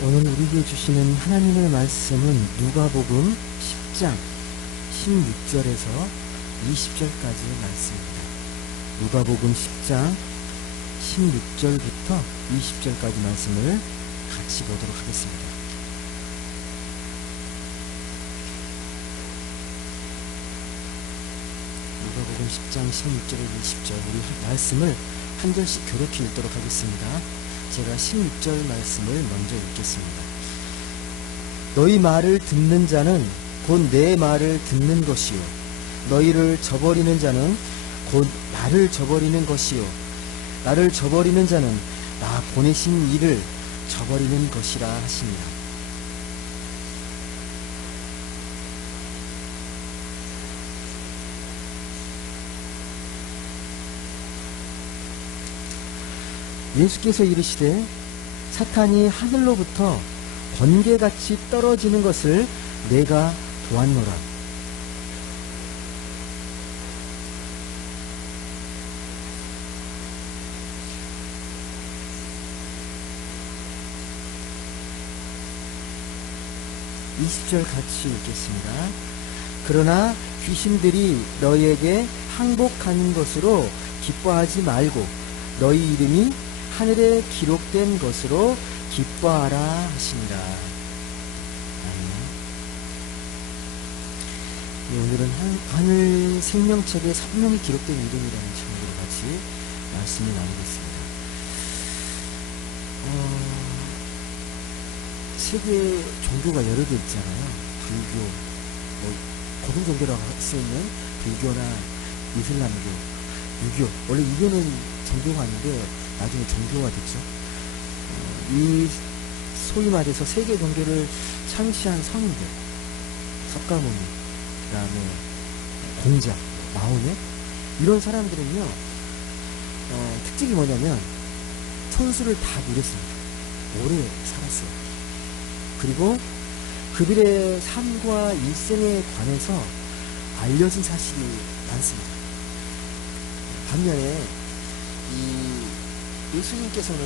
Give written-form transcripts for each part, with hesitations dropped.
오늘 우리에게 주시는 하나님의 말씀은 누가복음 10장 16절에서 20절까지 말씀입니다. 누가복음 10장 16절부터 20절까지 말씀을 같이 보도록 하겠습니다. 누가복음 10장 16절에서 20절 우리 말씀을 한 절씩 교독해 읽도록 하겠습니다. 제가 16절 말씀을 먼저 읽겠습니다. 너희 말을 듣는 자는 곧 내 말을 듣는 것이요 너희를 저버리는 자는 곧 나를 저버리는 것이요 나를 저버리는 자는 나 보내신 이를 저버리는 것이라 하시니라. 예수께서 이르시되 사탄이 하늘로부터 번개같이 떨어지는 것을 내가 보았노라. (20절) 같이 읽겠습니다. 그러나 귀신들이 너희에게 항복하는 것으로 기뻐하지 말고 너희 이름이 하늘에 기록된 것으로 기뻐하라 하시니라. 오늘은 하늘 생명책에 성령이 기록된 이름이라는 제목으로 같이 말씀을 나누겠습니다. 세계 종교가 여러 개 있잖아요. 불교, 고등 종교라고 할 수 있는 불교나 이슬람교, 유교. 원래 유교는 종교가 아닌데 나중에 종교가 됐죠. 이 소위 말해서 세계 종교를 창시한 성인들, 석가모니, 그 다음에 공자, 마호메 이런 사람들은요 특징이 뭐냐면 천수를 다 누렸습니다. 오래 살았어요. 그리고 그들의 삶과 일생에 관해서 알려진 사실이 많습니다. 반면에 이 예수님께서는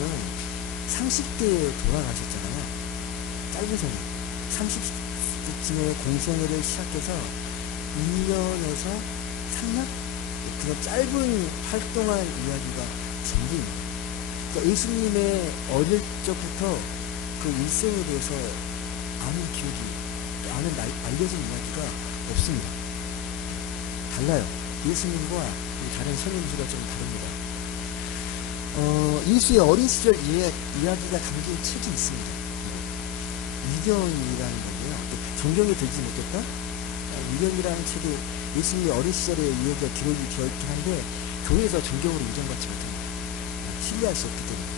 30대에 돌아가셨잖아요. 짧은 생애 30쯤에 공생애를 시작해서 2년에서 3년? 그런 짧은 활동한 이야기가 전부입니다. 그러니까 예수님의 어릴 적부터 그 일생에 대해서 알려진 이야기가 없습니다. 달라요. 예수님과 다른 선임들과 좀 다릅니다. 예수의 어린 시절 이야기가 담긴 책이 있습니다. 위견이라는 거고요. 존경이 들지 못했다? 위견이라는 책에 예수님의 어린 시절의 이야기가 기록이 되어 있긴 한데 교회에서 존경으로 인정받지 못합니다. 신뢰할 수 없기 때문에.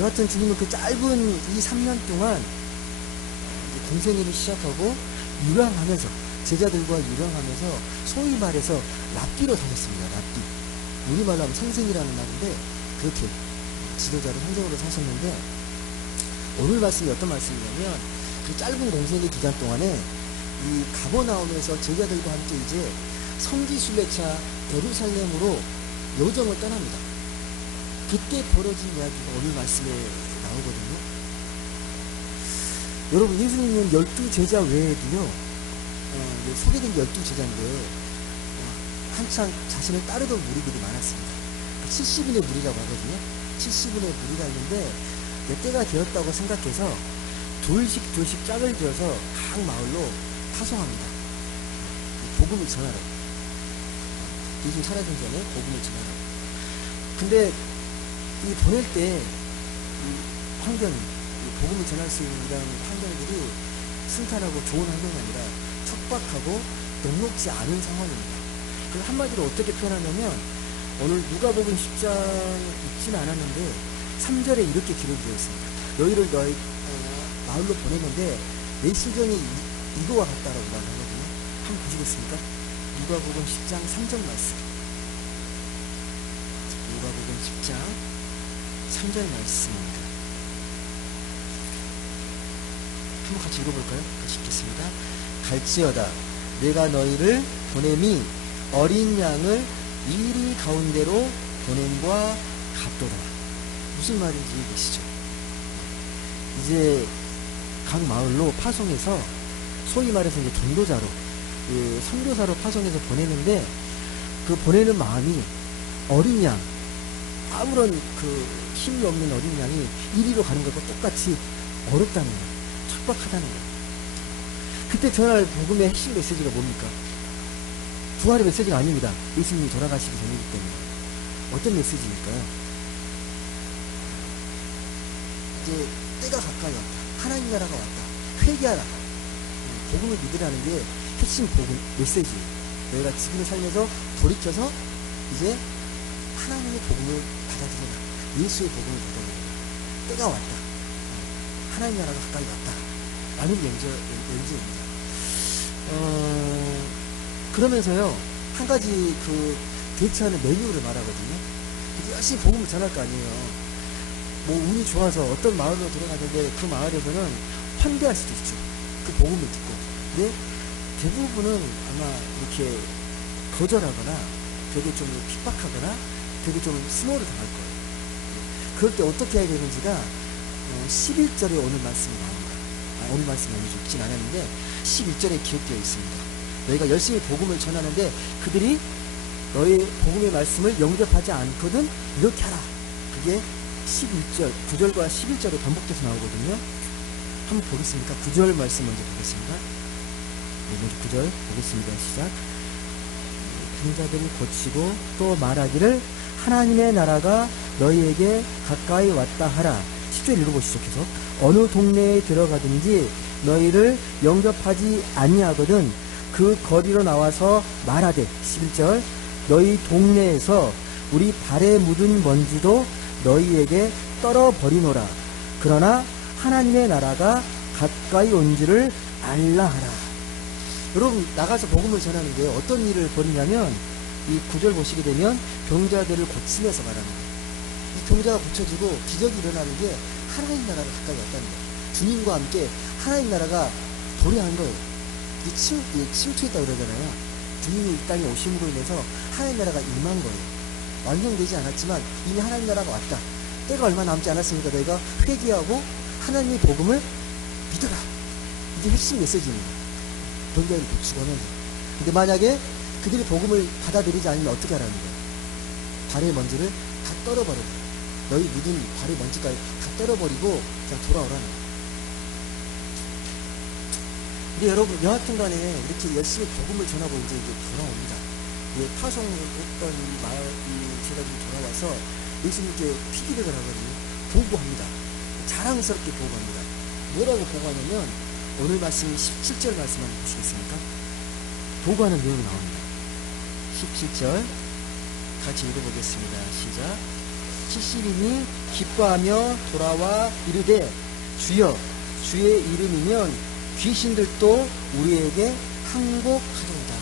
여하튼 주님은 그 짧은 이 3년 동안 공생애를 시작하고 유랑하면서 제자들과 유랑하면서 소위 말해서 랍비로 사셨습니다. 랍비. 우리말로 하면 선생이라는 말인데 그렇게 지도자를 선생으로 사셨는데 오늘 말씀이 어떤 말씀이냐면 그 짧은 공생의 기간 동안에 이 가버나움에서 제자들과 함께 이제 성지순례차 예루살렘으로 여정을 떠납니다. 그때 벌어진 이야기가 오늘 말씀에 나오거든요. 여러분 예수님은 12제자 외에도요 소개된 12제자인데 한창 자신을 따르던 무리들이 많았습니다. 70인의 무리라고 하거든요. 70인의 무리가 있는데 때가 되었다고 생각해서 둘씩 짝을 지어서 각 마을로 파송합니다. 복음을 전하라고. 예수님 사라진 전에 복음을 전하라고. 근데 이 보낼 때 이 환경이 복음을 전할 수 있는 이런 환경들이 순탄하고 좋은 환경이 아니라 척박하고 녹록지 않은 상황입니다. 그래서 한마디로 어떻게 표현하냐면 오늘 누가복음 10장 읽지는 않았는데 3절에 이렇게 기록되어 있습니다. 너희를 너희 마을로 보내는데 내 심정이 이거와 같다라고 말하거든요. 한번 보시겠습니까? 누가복음 10장 3절 말씀. 누가복음 10장 3절 말씀입니다. 한번 같이 읽어볼까요? 같이 읽겠습니다. 갈지어다 내가 너희를 보냄이 어린 양을 이리 가운데로 보냄과 같도다. 무슨 말인지 이해되시죠? 이제 각 마을로 파송해서 소위 말해서 이제 전도자로, 그 선교사로 파송해서 보내는데, 그 보내는 마음이 어린 양, 아무런 그 힘이 없는 어린 양이 이리로 가는 것과 똑같이 어렵다는 거예요. 척박하다는 거예요. 그때 전할 복음의 핵심 메시지가 뭡니까? 부활의 메시지가 아닙니다. 예수님이 돌아가시기 전이기 때문에. 어떤 메시지일까요? 이제 때가 가까이 왔다. 하나님 나라가 왔다. 회개하라. 복음을 믿으라는 게 핵심 복음 메시지예요. 너희가 지금의 삶에서 돌이켜서 이제 하나님의 복음을 받아들여라. 예수의 복음을 받아들여라. 때가 왔다. 하나님 나라가 가까이 왔다. 라는 연주입니다. 그러면서요, 한 가지 그 대처하는 매뉴얼을 말하거든요. 그래서 열심히 복음을 전할 거 아니에요. 뭐 운이 좋아서 어떤 마을로 들어가는데 그 마을에서는 환대할 수도 있죠. 그 복음을 듣고. 근데 대부분은 아마 이렇게 거절하거나 되게 좀 핍박하거나 되게 좀 수모를 당할 거예요. 그럴 때 어떻게 해야 되는지가 11절에 오늘 말씀이 나옵니다. 오늘 말씀이 오늘 읽진 않았는데 11절에 기록되어 있습니다. 너희가 열심히 복음을 전하는데 그들이 너희 복음의 말씀을 영접하지 않거든 이렇게 하라. 그게 11절, 9절과 11절에 반복돼서 나오거든요. 한번 보겠습니까? 9절 말씀 먼저 보겠습니다. 네, 먼저 9절 보겠습니다. 시작. 병자들을 고치고 또 말하기를 하나님의 나라가 너희에게 가까이 왔다 하라. 10절 읽어보시죠. 계속. 어느 동네에 들어가든지 너희를 영접하지 아니하거든 그 거리로 나와서 말하되 11절 너희 동네에서 우리 발에 묻은 먼지도 너희에게 떨어버리노라. 그러나 하나님의 나라가 가까이 온지를 알라 하라. 여러분 나가서 복음을 전하는데 어떤 일을 벌이냐면 이 9절 보시게 되면 병자들을 고치면서 말합니다. 이 병자가 고쳐지고 기적이 일어나는 게 하나님 나라가 가까이 왔다는 거예요. 주님과 함께 하나님 나라가 도래한 거예요. 침투했다고 그러잖아요. 주님이 이 땅에 오심으로 인해서 하나님 나라가 임한 거예요. 완성되지 않았지만 이미 하나님 나라가 왔다. 때가 얼마 남지 않았으니까 너희가 회개하고 하나님의 복음을 믿어라. 이게 핵심 메시지입니다. 병자를 고치고는. 근데 만약에 그들이 복음을 받아들이지 않으면 어떻게 하라는 거예요? 발의 먼지를 다 떨어버려. 너희 묻은 발의 먼지까지 다 떨어버리고 그냥 돌아오라는 거예요. 근데 여러분 여하튼 간에 이렇게 열심히 복음을 전하고 이제 돌아옵니다. 파송했던 마을 제가 지금 돌아와서 예수님께 피기백을 하거든요. 보고합니다. 자랑스럽게 보고합니다. 뭐라고 보고하냐면 오늘 말씀 17절 말씀 한번 보시겠습니까? 보고하는 내용이 나옵니다. 17절 같이 읽어보겠습니다. 시작. 70인이 기뻐하며 돌아와 이르되 주여 주의 이름이면 귀신들도 우리에게 항복하리이다.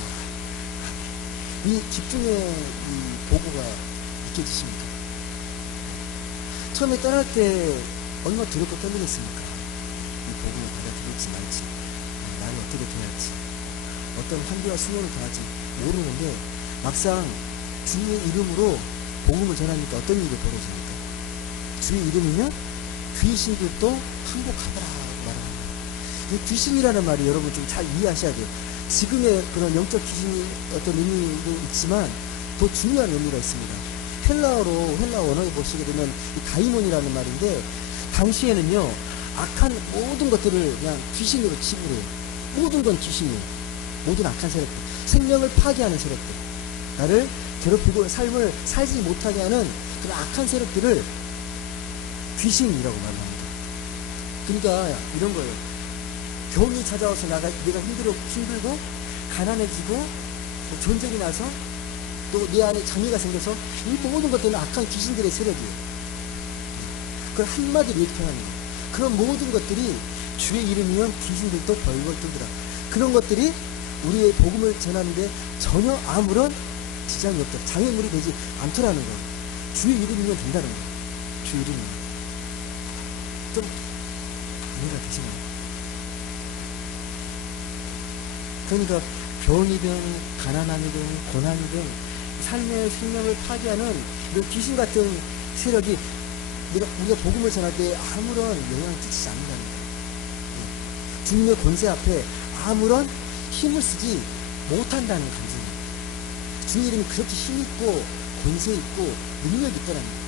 이 집중의 이 보고가 느껴지십니까? 처음에 떠날 때 얼마나 두렵고 떨리겠습니까? 이 복음을 받아들일지 말지, 나를 어떻게 대할지, 어떤 환대와 수모를 당할지 모르는데 막상 주의 이름으로 복음을 전하니까 어떤 일이 벌어집니까? 주의 이름이면 귀신들도 항복하더라 말합니다. 이 귀신이라는 말이 여러분 좀 잘 이해하셔야 돼요. 지금의 그런 영적 귀신이 어떤 의미도 있지만 더 중요한 의미가 있습니다. 헬라어 원어에 보시게 되면 이 다이몬이라는 말인데 당시에는요 악한 모든 것들을 그냥 귀신으로 치부해요. 모든 건 귀신이에요. 모든 악한 세력들, 생명을 파괴하는 세력들, 나를 괴롭히고 삶을 살지 못하게 하는 그런 악한 세력들을 귀신이라고 말합니다. 그러니까 이런 거예요. 병이 찾아와서 내가 힘들고 가난해지고 전쟁이 나서 또 내 안에 장애가 생겨서 이 모든 것들은 악한 귀신들의 세력이에요. 그걸 한마디로 이렇게 표현합니다. 그런 모든 것들이 주의 이름이면 귀신들도 벌벌 떨더라. 그런 것들이 우리의 복음을 전하는데 전혀 아무런 지장이 없다. 장애물이 되지 않더라는 거예요. 주의 이름이면 된다는 거예요. 주의 이름이면. 좀 이해가 되시나요? 그러니까 병이든 가난함이든 고난이든 삶의 생명을 파괴하는 이런 귀신 같은 세력이 우리가 복음을 전할 때 아무런 영향을 끼치지 않는다는 거예요. 예. 주님의 권세 앞에 아무런 힘을 쓰지 못한다는 감정이에요. 주님 이름이 그렇게 힘있고 권세 있고 능력이 있다는 거예요.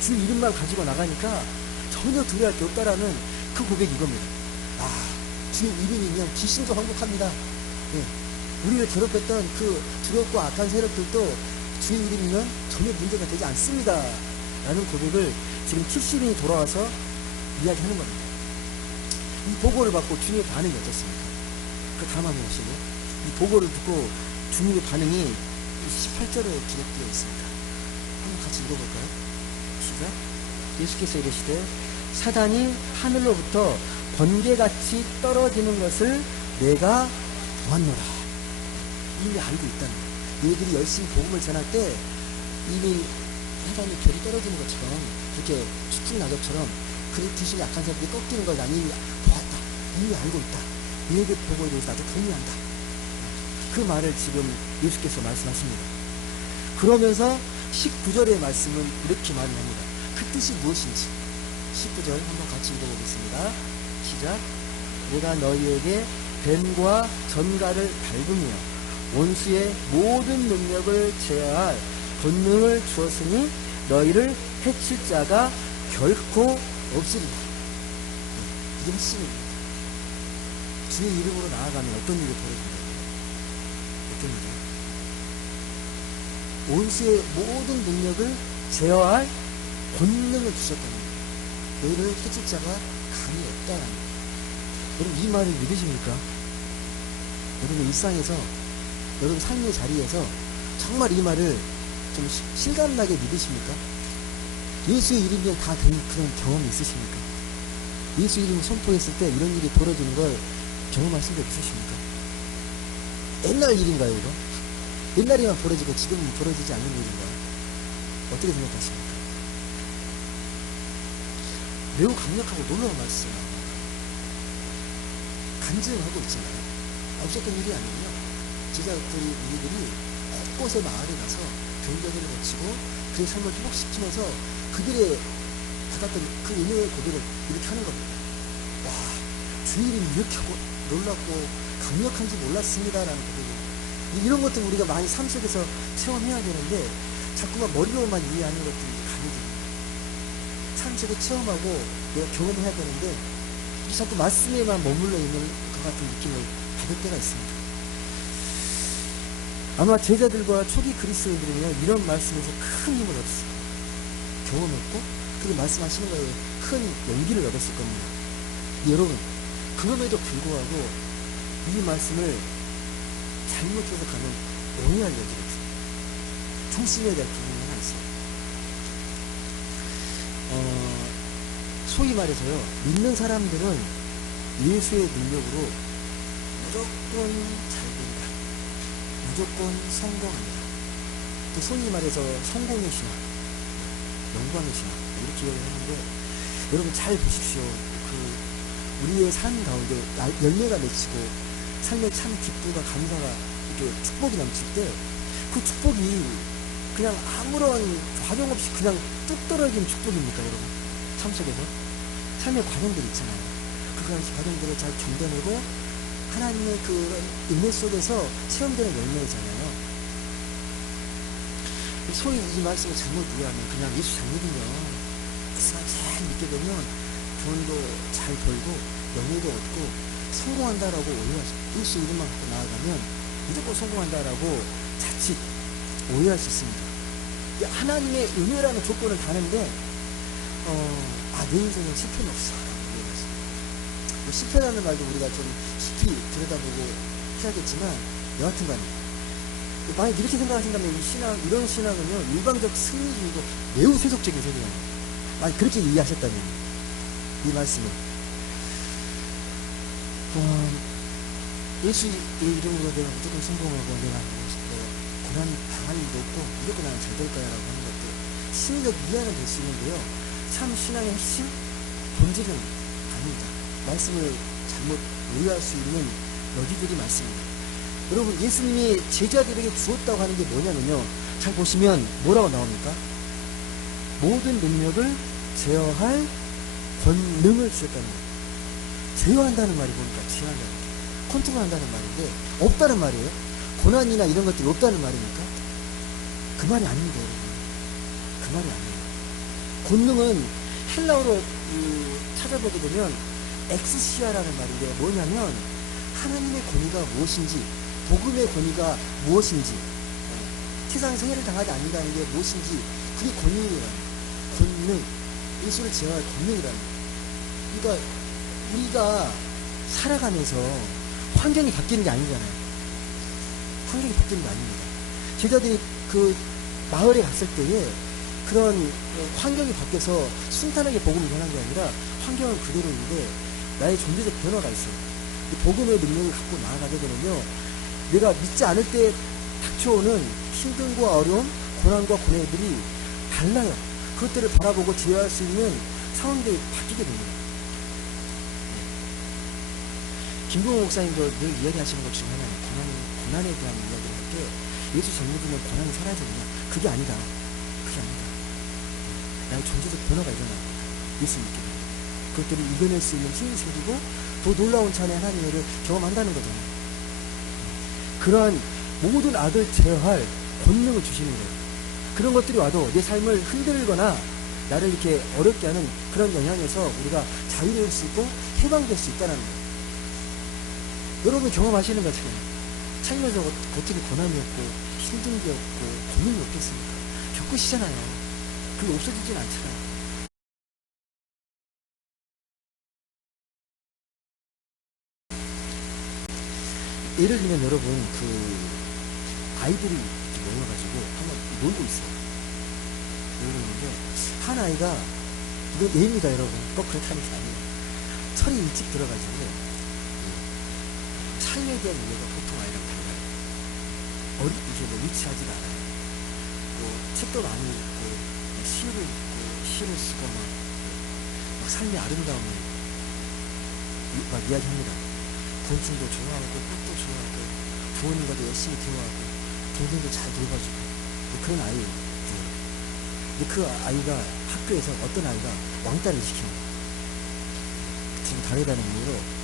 주 이름만 가지고 나가니까 전혀 두려워할 게 없다라는 그 고백이 이겁니다. 주 이름이면 귀신도 항복합니다. 예. 우리를 괴롭혔던 그 두렵고 악한 세력들도 주 이름이면 전혀 문제가 되지 않습니다. 라는 고백을 지금 70인이 돌아와서 이야기하는 겁니다. 이 보고를 받고 주님의 반응이 어떻습니까? 그 다음 한번 보시고, 이 보고를 듣고 주님의 반응이 18절에 기록되어 있습니다. 한번 같이 읽어볼까요? 시작. 예수께서 이르시되 사단이 하늘로부터 번개같이 떨어지는 것을 내가 보았노라. 이미 알고 있다는 거예요. 너희들이 열심히 복음을 전할 때 이미 사단이 별이 떨어지는 것처럼 그렇게 추측 낙엽처럼 그렇듯이 약한 사람들이 꺾이는 걸 난 이미 보았다. 이미 알고 있다. 너희들 보고에 대해서 나도 동의한다. 그 말을 지금 예수께서 말씀하십니다. 그러면서 19절의 말씀은 이렇게 말을 합니다. 그 뜻이 무엇인지 19절 한번 같이 읽어보겠습니다. 시작. 내가 너희에게 뱀과 전갈을 밟으며 원수의 모든 능력을 제어할 권능을 주었으니 너희를 해칠 자가 결코 없으리라. 이게 핵심입니다. 주의 이름으로 나아가면 어떤 일이 벌어진다고요? 어떤 일이요? 원수의 모든 능력을 제어할 권능을 주셨다는 거예요. 너희를 해칠 자가 감이 없다라는 거예요. 여러분 이 말을 믿으십니까? 여러분 일상에서 여러분 삶의 자리에서 정말 이 말을 좀 실감나게 믿으십니까? 예수의 이름이면 다 된 그런 경험이 있으십니까? 예수 이름 선포했을 때 이런 일이 벌어지는 걸 경험하신 적 있으십니까? 옛날 일인가요 이거? 옛날에만 벌어지고 지금은 벌어지지 않는 일인가요? 어떻게 생각하십니까? 매우 강력하고 놀라운 말씀 간증하고 있잖아요. 없었던 일이 아니고요. 제자들이 우리들이 곳곳의 마을에 가서 병자들을 고치고 그의 삶을 회복시키면서 그들의 받았던 그 은혜의 고백을 이렇게 하는 겁니다. 와, 주님이 이렇게 놀랍고 강력한지 몰랐습니다라는 고백을. 이런 것들 우리가 많이 삶 속에서 체험해야 되는데 자꾸만 머리로만 이해하는 것들이 강해집니다. 삶 속에 체험하고 내가 경험해야 되는데 자꾸 말씀에만 머물러 있는 것 같은 느낌을 받을 때가 있습니다. 아마 제자들과 초기 그리스도인들은요 이런 말씀에서 큰 힘을 얻었어요. 경험했고 그리고 말씀하시는 거에 큰 용기를 얻었을 겁니다. 여러분 그럼에도 불구하고 이 말씀을 잘못해서 가면 오해할 여지가 있어요. 조심해야 될 부분이 하나 있어요. 소위 말해서요 믿는 사람들은 예수의 능력으로 무조건 잘 된다, 무조건 성공한다, 또 소위 말해서 성공의 신앙, 영광의 신앙 이렇게 얘기하는데 여러분 잘 보십시오. 우리의 삶 가운데 열매가 맺히고 삶의 참 기쁨과 감사가 이렇게 축복이 넘칠 때 그 축복이 그냥 아무런 과정 없이 그냥 뚝 떨어진 축복입니까 여러분? 삶 속에서 삶의 과정들이 있잖아요. 그 과정들을 잘 견뎌내고 하나님의 그 은혜 속에서 체험되는 열매잖아요. 소위 이 말씀을 잘못 이해하면 그냥 예수 잘 믿으면 말씀을 잘 믿게 되면 돈도 잘 벌고 명예도 얻고 성공한다라고 오해할 수, 예수 이름만 갖고 나아가면 무조건 성공한다라고 자칫 오해할 수 있습니다. 하나님의 은혜라는 조건을 다는데 내 인생에 실패는 없어. 실패라는 말도 우리가 좀 깊이 들여다보고 해야겠지만 여하튼간에 만약 이렇게 생각하신다면 이 신앙, 이런 신앙은요 일방적 승리주의고 매우 세속적인 세계입니다. 만약 그렇게 이해하셨다면 이 말씀은 예수의 이름으로 내가 무조건 성공하고 내가 고난 당할 일도 없고 무조건 나는 잘 될 거야 라고 하는 것도 심리적 이해는 될 수 있는데요 참 신앙의 핵심 본질은 아닙니다. 말씀을 잘못 오해할 수 있는 여지들이 많습니다. 여러분 예수님이 제자들에게 주었다고 하는 게 뭐냐면요 잘 보시면 뭐라고 나옵니까? 모든 능력을 제어할 권능을 주셨다는 거예요. 제어한다는 말이 보니까 제어한다는 거예요. 컨트롤한다는 말인데 없다는 말이에요. 고난이나 이런 것들이 없다는 말입니까? 그 말이 아닙니다, 여러분. 그 말이 아니에요. 권능은 헬라어로 찾아보게 되면 엑스시아라는 말인데 뭐냐면 하나님의 권위가 무엇인지, 복음의 권위가 무엇인지, 세상에서 해를 당하지 않는다는 게 무엇인지, 그게 권능이라는 거예요. 권능, 예수를 제어할 권능이라는 거예요. 그러니까 우리가 살아가면서 환경이 바뀌는 게 아니잖아요. 환경이 바뀌는 게 아닙니다. 제자들이 그 마을에 갔을 때에 그런 환경이 바뀌어서 순탄하게 복음을 전한 게 아니라 환경은 그대로인데 나의 존재적 변화가 있어요. 복음의 능력을 갖고 나아가게 되면요, 내가 믿지 않을 때 닥쳐오는 힘듦과 어려움, 고난과 고뇌들이 달라요. 그것들을 바라보고 제어할 수 있는 상황들이 바뀌게 됩니다. 김동호 목사님도 늘 이야기하시는 것 중에 하나는 고난에 대한 이야기를 할 때 예수 전문이면 고난이 사라지느냐? 그게 아니다. 그게 아니다. 나의 존재적 변화가 일어나. 예수 믿게 됩니다. 그것들을 이겨낼 수 있는 힘이 생기고 더 놀라운 찬의 하나님의 일을 경험한다는 거잖아요. 그러한 모든 악을 제어할 권능을 주시는 거예요. 그런 것들이 와도 내 삶을 흔들거나 나를 이렇게 어렵게 하는 그런 영향에서 우리가 자유로울 수 있고 해방될 수 있다는 거예요. 여러분 경험하시는 것처럼 살면서 겉으로 고난이 없고 힘든 게 없고 고민이 없겠습니까? 겪으시잖아요. 그게 없어지진 않잖아요. 예를 들면 여러분 아이들이 모여가지고 한번 놀고 있어요. 놀고 있는데 한 아이가, 이거 예입니다 여러분, 꼭 그렇다는 게 아니에요. 철이 일찍 들어가지고 삶에 대한 이해가 보통 아이랑 달라요. 이게 유치하지가 않아요. 책도 많이 읽고 시를 읽고 시를 쓰고 막 삶의 아름다움을 막 이야기합니다. 곤충도 좋아하고 꽃도 좋아하고 부모님과도 열심히 대화하고 동생도 잘 돌봐주고 그런 아이예요. 근데 그 아이가 학교에서 어떤 아이가 왕따를 시킵니다. 지금 다르다는 이유로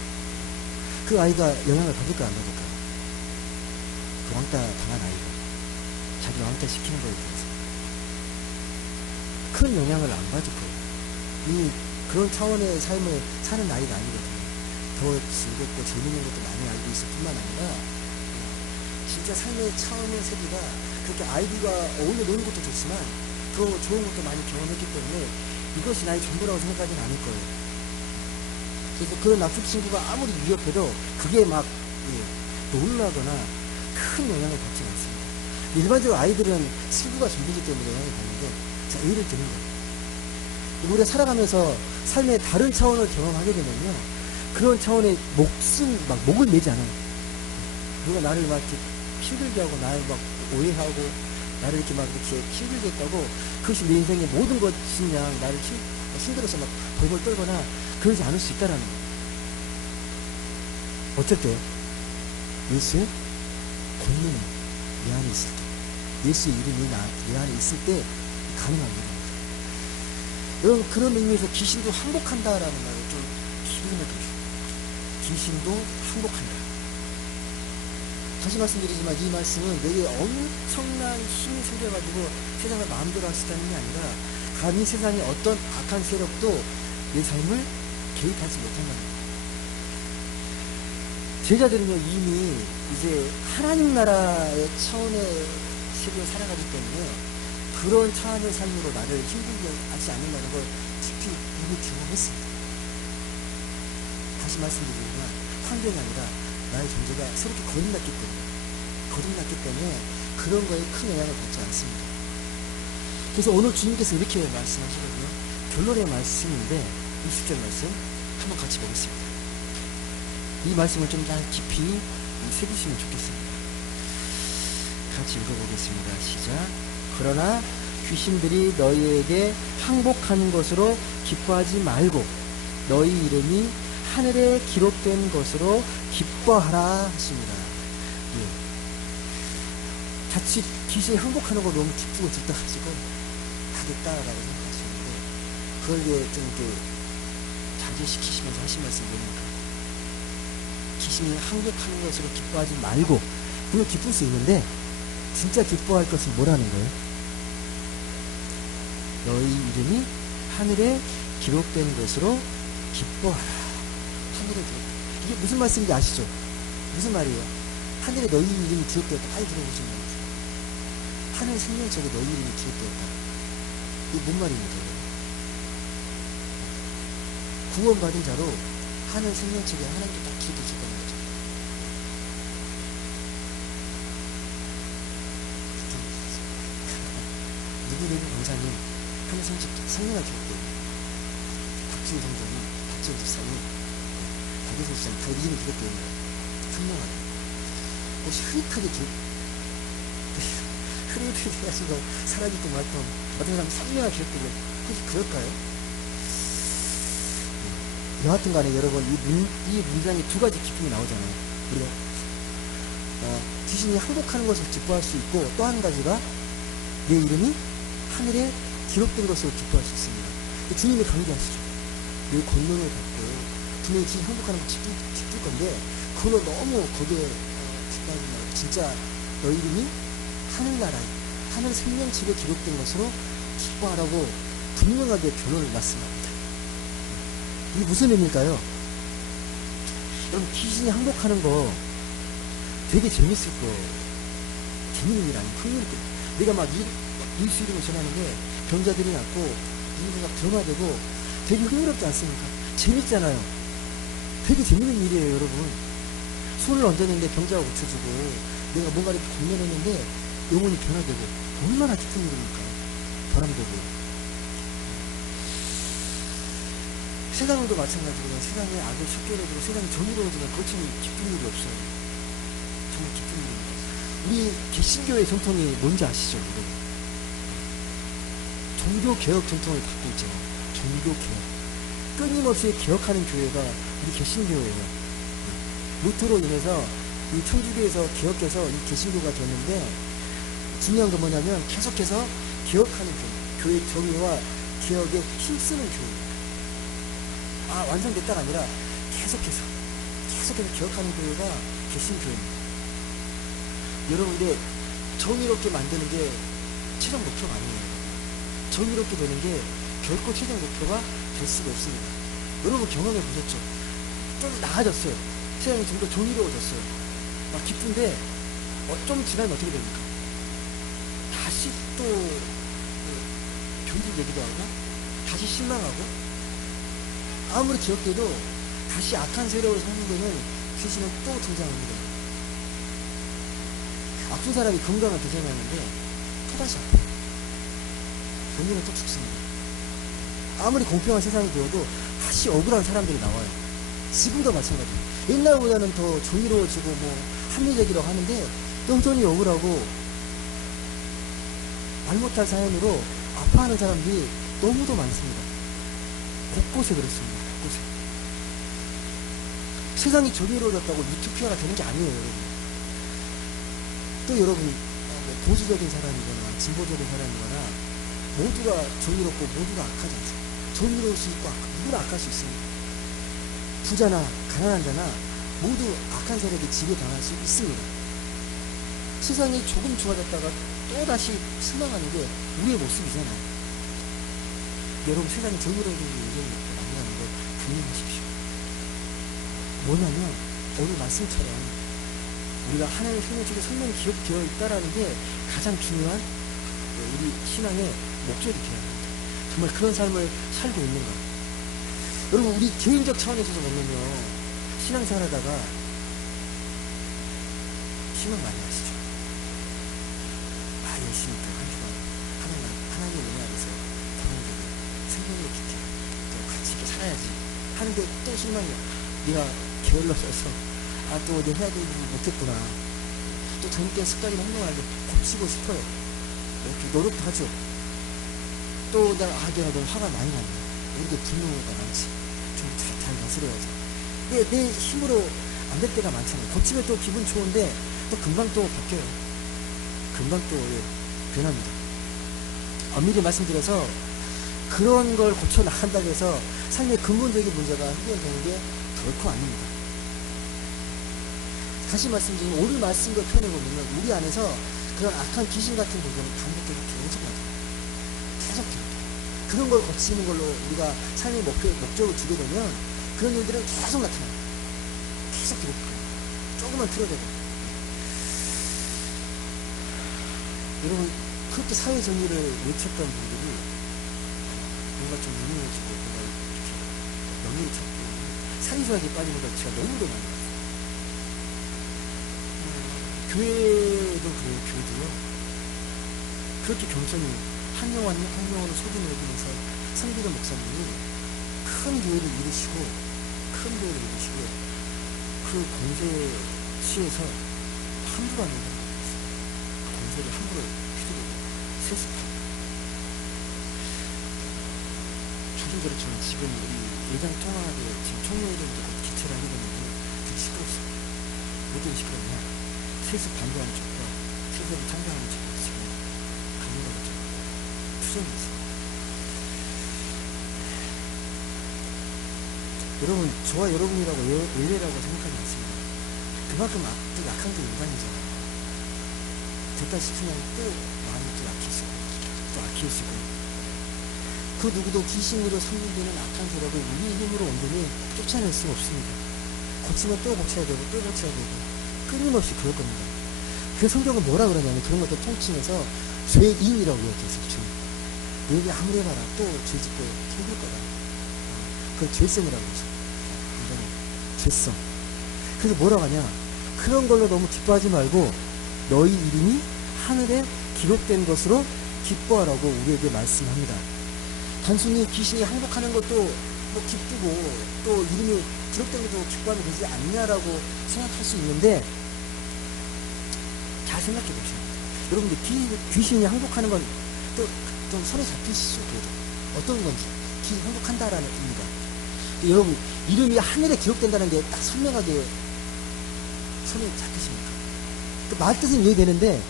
그 아이가 영향을 받을까 안 받을까? 그 왕따 당한 아이가 자기 왕따 시키는 거에 대해서 큰 영향을 안 받을 거예요. 이미 그런 차원의 삶을 사는 나이가 아니거든요. 더 즐겁고 재밌는 것도 많이 알고 있을 뿐만 아니라 진짜 삶의 차원의 세계가 그렇게 아이들과 어울려 노는 것도 좋지만 더 좋은 것도 많이 경험했기 때문에 이것이 나의 전부라고 생각하지는 않을 거예요. 그래서 그런 납숙 친구가 아무리 위협해도 그게 막 놀라거나 큰 영향을 받지는 않습니다. 일반적으로 아이들은 친구가 전부이기 때문에 영향을 받는데, 자, 예를 드는 거예요. 우리가 살아가면서 삶의 다른 차원을 경험하게 되면요, 그런 차원의 목을 매지 않아요. 누가 나를 막 이렇게 힘들게 하고 나를 막 오해하고 나를 이렇게 막 이렇게 힘들게 했다고 그것이 내 인생의 모든 것이냐, 나를 힘들어서 막 벌벌 떨거나 그러지 않을 수 있다라는 거예요. 어쩔 때 예수의 권능이 내 안에 있을 때, 예수의 이름이 내 안에 있을 때 가능합니다. 여러분, 그런 의미에서 귀신도 항복한다라는 말을 좀 기분을 주십시오. 귀신도 항복한다. 다시 말씀드리지만 이 말씀은 내게 엄청난 힘이 생겨가지고 세상을 마음대로 할 수 있다는 게 아니라 감히 세상의 어떤 악한 세력도 내 삶을 개입하지 못한다는 거예요. 제자들은요, 이미 이제 하나님 나라의 차원의 세계를 살아가기 때문에 그런 차원의 삶으로 나를 힘들게 하지 않는다는 걸 깊이 이미 경험했습니다. 다시 말씀드리지만 환경이 아니라 나의 존재가 새롭게 거듭났기 때문에 그런 거에 큰 영향을 받지 않습니다. 그래서 오늘 주님께서 이렇게 말씀하시거든요. 결론의 말씀인데 20절 말씀 한번 같이 보겠습니다. 이 말씀을 좀 더 깊이 새기시면 좋겠습니다. 같이 읽어보겠습니다. 시작. 그러나 귀신들이 너희에게 항복하는 것으로 기뻐하지 말고 너희 이름이 하늘에 기록된 것으로 기뻐하라 하십니다. 예. 자칫 귀신이 항복하는 거 너무 기쁘고 들떠가지고 하겠다라고 생각하시는데 그걸 좀 이렇게 자제시키시면서 하신 말씀이 뭡니까? 귀신이 항복하는 것으로 기뻐하지 말고, 물론 기쁠 수 있는데 진짜 기뻐할 것은 뭐라는 거예요? 너희 이름이 하늘에 기록된 것으로 기뻐하라. 하늘에 기록. 이게 무슨 말씀인지 아시죠? 무슨 말이에요? 하늘에 너희 이름이 기록되었다. 빨리 들어보시면 됩니다. 하늘 생명책에 너희 이름이 기록되었다. 이게 뭔 말입니까? 구원받은 자로 하늘 생명책에 하나님께 다 기록해 줄 거는 거죠. 누구는 강사님 하늘 생명을 기록되고, 박지훈 성전이, 박지훈 집사님, 박예수 집사님 다 이름이 기록되어 있는 거예요. 선명하게. 혹시 흐릿하게 해가지고 사라지고 말던 어떤 사람 선명하게 기록되고, 혹시 그럴까요? 여하튼 간에 여러분, 이 문장에 두 가지 기쁨이 나오잖아요. 우리가 귀신이 항복하는 것을 기뻐할 수 있고, 또 한 가지가 내 이름이 하늘에 기록된 것으로 기뻐할 수 있습니다. 주님이 강조하시죠. 내 권능을 갖고 분명히 귀신 항복하는 거 기쁠 건데, 그걸로 너무 거기에 기뻐하지 말고 진짜 너 이름이 하늘나라에 하늘 생명책에 기록된 것으로 기뻐하라고 분명하게 결론을 말씀합니다. 이게 무슨 의미일까요? 여러분, 귀신이 항복하는 거 되게 재밌을 거예요. 재밌는 일 아니에요. 흥미롭게. 내가 막 예수 이름을 전하는데 병자들이 낫고 인구가 변화되고 되게 흥미롭지 않습니까? 재밌잖아요. 되게 재밌는 일이에요, 여러분. 손을 얹었는데 병자가 고쳐주고, 내가 뭔가 이렇게 건면했는데 영혼이 변화되고, 얼마나 기쁜 일입니까? 바람되고. 세상도 마찬가지로 세상에 악을 쫓겨내고 세상이 정의로워지면 그것처럼 기쁜 일이 없어요. 정말 기쁜 일입니다. 우리 개신교의 전통이 뭔지 아시죠? 여러분? 종교개혁 전통을 갖고 있죠. 종교개혁. 끊임없이 개혁하는 교회가 우리 개신교예요. 루터로 인해서 이 천주교에서 개혁해서 이 개신교가 됐는데, 중요한 건 뭐냐면 계속해서 개혁하는 교회. 교회 정의와 개혁에 힘쓰는 교회. 완성됐다가 아니라 계속해서 기억하는 교회가 개신교회입니다. 여러분, 근데 정의롭게 만드는 게 최종 목표가 아니에요. 정의롭게 되는 게 결코 최종 목표가 될 수가 없습니다. 여러분 경험해 보셨죠? 좀 나아졌어요. 세상이 좀 더 정의로워졌어요. 막 기쁜데 좀 지나면 어떻게 됩니까? 다시 또 견딜 얘기도 하고, 다시 실망하고, 아무리 기억돼도 다시 악한 세력을 사는 데는 귀신은 또 등장합니다. 아픈 사람이 건강을 되살아나는데 또다시 아파요. 병원은 또 죽습니다. 아무리 공평한 세상이 되어도 다시 억울한 사람들이 나와요. 지금도 마찬가지예요. 옛날보다는 더 정의로워지고 합리적이라고 하는데 여전히 억울하고 말 못할 사연으로 아파하는 사람들이 너무도 많습니다. 곳곳에 그렇습니다. 곳곳에. 세상이 정의로워졌다고 유토피아가 되는 게 아니에요, 여러분. 또 여러분, 보수적인 사람이거나 진보적인 사람이거나 모두가 정의롭고 모두가 악하지 않습니다. 정의로울 수 있고 누구나 악할 수 있습니다. 부자나 가난한 자나 모두 악한 세력에 지배당할 수 있습니다. 세상이 조금 좋아졌다가 또다시 실망하는 게 우리의 모습이잖아요. 여러분, 세상이 정의로워지는 요즘에 만나는 걸 분명하십시오. 뭐냐면 오늘 말씀처럼 우리가 하나님의 생명책에 선명히 기록되어 있다라는 게 가장 중요한 우리 신앙의 목적이 되어야 합니다. 정말 그런 삶을 살고 있는가. 여러분, 우리 개인적 차원에서 보면요, 신앙생활하다가 실망 많이 하시죠. 열심히 또 한 주간 하나님의 은혜 안에서 건강되게 생명력 있게 또 같이 이렇게 살아야지 하는데 또 실망이야. 네가 게을러져서 또 내 해야 될 일을 못했구나. 또 잘못된 습관이나 행동을 고치고 싶어요. 이렇게 노력도 하죠. 또 내가 너무 화가 많이 났네. 이렇게 분노가 많지. 좀 잘 다스려야지. 근데 내 힘으로 안 될 때가 많잖아요. 고치면 또 기분 좋은데 또 금방 또 바뀌어요. 금방 또 변합니다. 엄밀히 말씀드려서 그런 걸 고쳐 나간다고 해서 삶의 근본적인 문제가 해결되는 게 결코 아닙니다. 다시 말씀드리면 오늘 말씀과 표현해 보면 우리 안에서 그런 악한 귀신 같은 부분은 반복적으로 계속 나타나요. 계속 그런 걸 고치는 걸로 우리가 삶의 목적을 두게 되면 그런 일들은 계속 나타나요. 계속 기록해요. 조금만 틀어대고. 여러분, 그렇게 사회 정의를 외쳤던 분들이 뭔가 좀 유명해지고 뭔가 이렇게 명예를 찾고 사리사하게 빠지는 걸 제가 너무도 많이 봤어요. 교회도 그래요. 교회도요. 그렇게 겸손히 한 영혼을 소중히 여기면서 섬기는 목사님이 큰 교회를 이루시고 그 공세에 취해서 함부로 하는 거예요. 그 공세를 함부로 휘두르고 세습하고. 저도 그렇지만 지금 우리 예장 통화하게 지금 총회의장도 기체를 하게 되는데 되게 시끄럽습니다. 모든 시끄럽냐? 세습 반대하는 쪽과 세습을 창당하는 쪽이 지금 강력하게 좀 투쟁이 있습니다. 여러분, 저와 여러분이라고 예외라고 생각하지 않습니다. 그만큼 또 약한 게 인간이잖아요. 됐다 싶으면 또 마음이 또 약해지고 또 악해지고 그 누구도 귀신으로 선물되는 악한 세력을 우리의 힘으로 온전히 쫓아낼 수는 없습니다. 고치면 또 고쳐야 되고 또 고쳐야 되고 끊임없이 그럴 겁니다. 그 성경은 뭐라 그러냐면 그런 것들 통칭해서 죄인이라고 얘기했어요. 죄인. 얘기 아무리 해봐라 또 죄 짓고 힘들 거다. 그건 죄성이라고 그러죠. 죄성. 그래서 뭐라고 하냐? 그런 걸로 너무 기뻐하지 말고 너희 이름이 하늘에 기록된 것으로 기뻐하라고 우리에게 말씀합니다. 단순히 귀신이 항복하는 것도 뭐 기쁘고 또 이름이 기록된 것도 기뻐하면 되지 않냐라고 생각할 수 있는데 잘 생각해 보세요. 여러분들 귀신이 항복하는 건 또 좀 손에 잡히시죠. 그래도 어떤 건지 귀신이 항복한다라는 의미가. 여러분, 이름이 하늘에 기록된다는 게 딱 선명하게 손에 잡히십니까? 그 말 뜻은 이해되는데,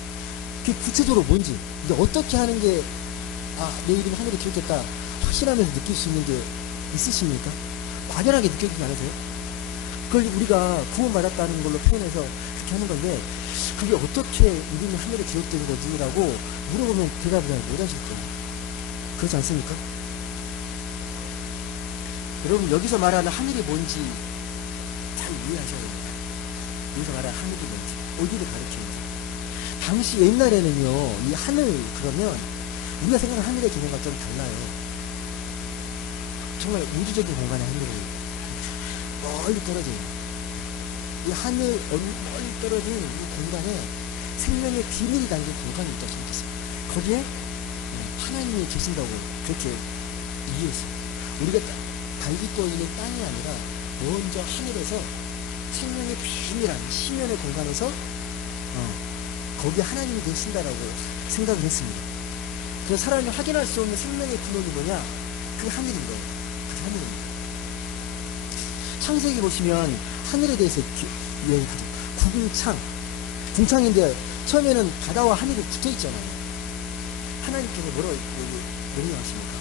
그게 구체적으로 뭔지, 이제 어떻게 하는 게, 내 이름이 하늘에 기록됐다, 확실하면서 느낄 수 있는 게 있으십니까? 막연하게 느껴지지 않으세요? 그걸 우리가 구원받았다는 걸로 표현해서 그렇게 하는 건데, 그게 어떻게 이름이 하늘에 기록된 거지? 라고 물어보면 대답을 잘 못 하실 거예요. 그렇지 않습니까? 여러분, 여기서 말하는 하늘이 뭔지 잘 이해하셔야 됩니다. 여기서 말하는 하늘이 뭔지, 어디를 가리키는지. 당시 옛날에는요, 이 하늘, 그러면 우리가 생각하는 하늘의 개념과 좀 달라요. 정말 우주적인 공간의 하늘이 멀리 떨어져요. 이 하늘, 멀리 떨어진 이 공간에 생명의 비밀이 담긴 공간이 있다고 생각했어요. 거기에 하나님이 계신다고 그렇게 이해했어요. 우리가 달깃고 있는 땅이 아니라 먼저 하늘에서 생명의 비밀한 심연의 공간에서 거기에 하나님이 계신다라고 생각을 했습니다. 그래서 사람이 확인할 수 없는 생명의 근원이 뭐냐? 그 하늘인 거예요. 그 하늘입니다. 창세기 보시면 하늘에 대해서 얘기하죠. 궁창인데 처음에는 바다와 하늘이 붙어 있잖아요. 하나님께서 뭐라고 명령하십니까?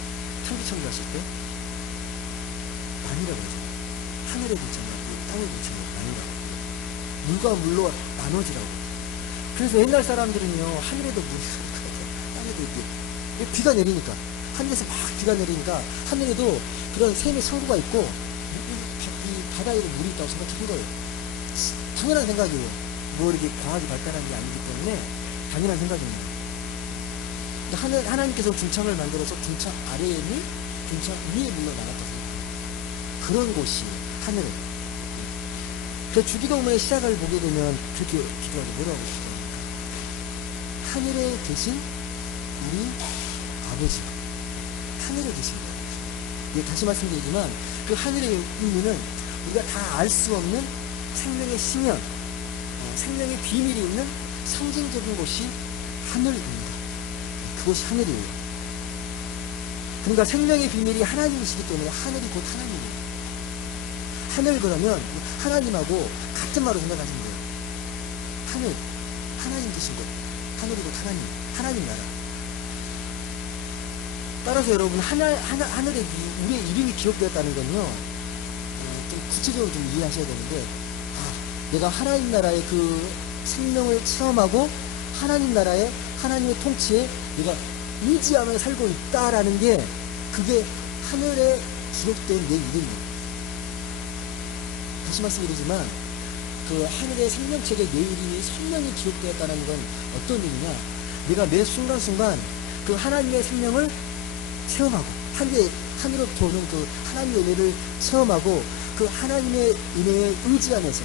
창조하실 때? 나뉘라고 하죠. 하늘의 불창과 땅의 불창과 나뉘라고. 물과 물로 나눠지라고. 그래서 옛날 사람들은요, 하늘에도 물이 흐르고 땅에도 이렇게 비가 내리니까, 하늘에서 막 비가 내리니까 하늘에도 그런 샘의 상구가 있고 이 바다에도 물이 있다고 생각한 거예요. 당연한 생각이에요. 뭐 이렇게 과학이 발달한 게 아니기 때문에 당연한 생각입니다. 하나님께서 궁창을 만들어서 궁창 아래에 있는 궁창 위에 물러 나갔다. 그런 곳이 하늘. 그 주기도문의 시작을 보게 되면 그렇게 기도하죠. 뭐라고 기도합니까? 하늘에 계신 우리 아버지. 하늘에 계신 거예요. 다시 말씀드리지만 그 하늘의 의미는 우리가 다 알 수 없는 생명의 심연, 생명의 비밀이 있는 상징적인 곳이 하늘입니다. 그것이 하늘이에요. 그러니까 생명의 비밀이 하나님이시기 때문에 하늘이 곧 하나님이에요. 하늘 그러면 하나님하고 같은 말로 생각하시면 돼요. 하늘, 하나님 계신 곳. 하늘이 곧 하나님, 하나님 나라. 따라서 여러분 하늘에 우리의 이름이 기록되었다는 건요, 좀 구체적으로 좀 이해하셔야 되는데, 내가 하나님 나라의 그 생명을 체험하고 하나님 나라의 하나님의 통치에 내가 의지하며 살고 있다라는 게, 그게 하늘에 기록된 내 이름이에요. 다시 말씀드리지만 그 하늘의 생명책에 내 이름이 선명히 기록되었다는 건 어떤 의미냐, 내가 매 순간순간 그 하나님의 생명을 체험하고 하늘로 도는 그 하나님의 은혜를 체험하고 그 하나님의 은혜에 의지하면서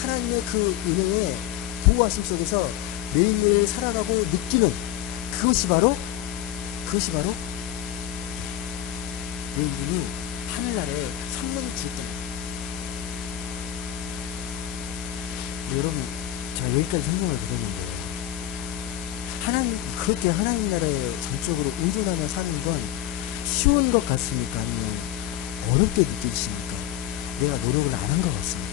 하나님의 그 은혜의 보호하심 속에서 매일매일 살아가고 느끼는 그것이 바로 내 이름이 하늘나라에 선명히 기록된. 여러분, 제가 여기까지 설명을 드렸는데요, 그렇게 하나님 나라에 전적으로 의존하며 사는 건 쉬운 것 같습니까? 아니면 어렵게 느껴지십니까? 내가 노력을 안 한 것 같습니다.